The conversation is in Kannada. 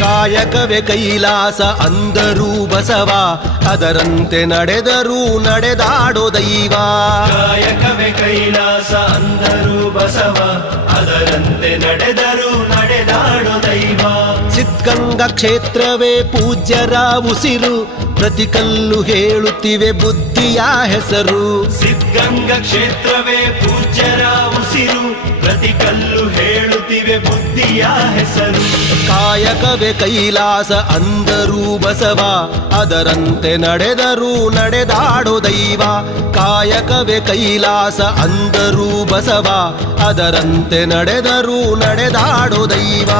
ಕಾಯಕವೇ ಕೈಲಾಸ ಅಂದರೂ ಬಸವ, ಅದರಂತೆ ನಡೆದರೂ ನಡೆದಾಡೋ ದೈವ. ಕಾಯಕವೇ ಕೈಲಾಸ ಅಂದರೂ ಬಸವ, ಅದರಂತೆ ನಡೆದರೂ ನಡೆದಾಡೋ ದೈವ. ಸಿದ್ಧಗಂಗಾ ಕ್ಷೇತ್ರವೇ ಪೂಜ್ಯರ ಉಸಿರು, ಪ್ರತಿ ಕಲ್ಲು ಹೇಳುತ್ತಿವೆ ಬುದ್ಧಿಯ ಹೆಸರು. ಸಿದ್ಧಗಂಗಾ ಕ್ಷೇತ್ರವೇ ಪೂಜ್ಯರ ಉಸಿರು, ಪ್ರತಿ ಕಲ್ಲು ಹೇಳುತ್ತಿವೆ ಬುದ್ಧಿಯ ಹೆಸರು. ಕಾಯಕವೇ ಕೈಲಾಸ ಅಂದರೂ ಬಸವ, ಅದರಂತೆ ನಡೆದರೂ ನಡೆದಾಡೋ ದೈವ. ಕಾಯಕವೇ ಕೈಲಾಸ ಅಂದರೂ ಬಸವ, ಅದರಂತೆ ನಡೆದರೂ ನಡೆದಾಡೋ ದೈವ.